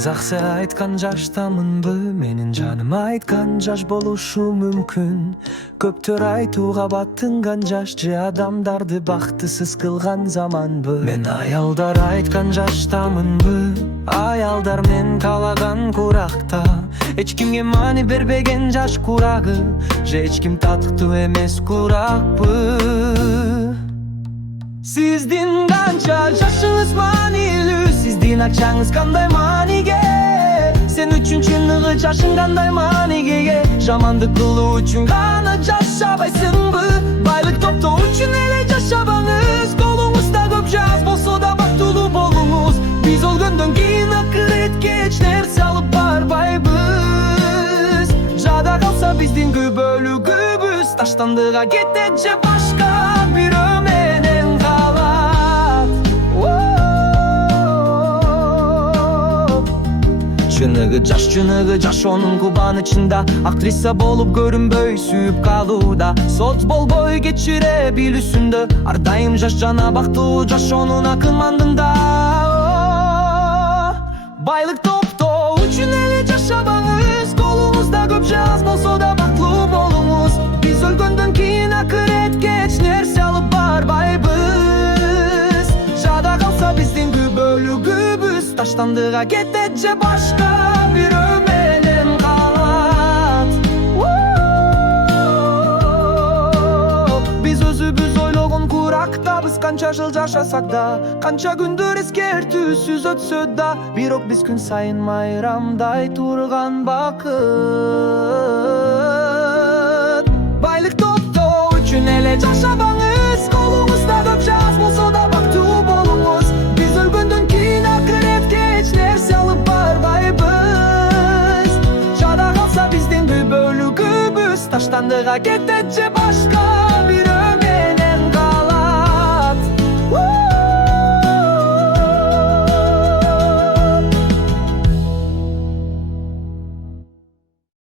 Жақсы айтқан жаштамынбы, менің жаным айтқан жаш болушу мүмкін. Көптөр айтуға баттынған жаш, же адамдарды бактысыз кылган заманбы. Мен аялдар айткан жаштамынбы, аялдар мен каалаган куракта. Эч кимге маани бербеген жаш курагы, же эч ким татыктуу эмес куракпы. Сиздин канча жашыңыз маанилүү, сиздин акчаңыз кандай мааниге? Сен үчүн чыныгы жашың кандай мааниге? Жамандык кылуу үчүн гана жашабайсыңбы? Байлык топтоо үчүн эле жашабаңыз. Колуңузда көп жаз болсо да бактылуу болуңуз. Биз өлгөндөн кийин акыретке эч нерсе алып барбайбыз. Жада калса биздин күбөлүгүбүз таштандыга кетет же башка бирөө менен калат. Чыныгы жаш онун кубанычында. Актриса болуп көрүнбөй сүйүп калууда. Соц болбой кечире билүүсүндө. Ар дайым жаш жана бактылуу жаш онун акырмандында. Байлык топтоо үчүн эле жашабаңыз. Колуңузда көп жаз болсо да бактылуу болуңуз. Биз өлгөндөн кийин акыретке эч нерсе алып барбайбыз. Жада калса биздин күбөлүгүбүз таштандыга кетет же башка бирөө менен калат. Биз өзүбүз ойлогон курактабыз. Канча жыл жашасак да, канча күндөр эскертүүсүз өтсө да, бирок биз күн сайын майрамдай турган бакыт. Байлык топтоо үчүн эле жашабаңыз. Колуңузда көп жаз болсо да бактылуу болуңуз. Биз өлгөндөн кийин акыретке эч нерсе алып барбайбыз. Жада калса биздин күбөлүгүбүз таштандыга кетет же башка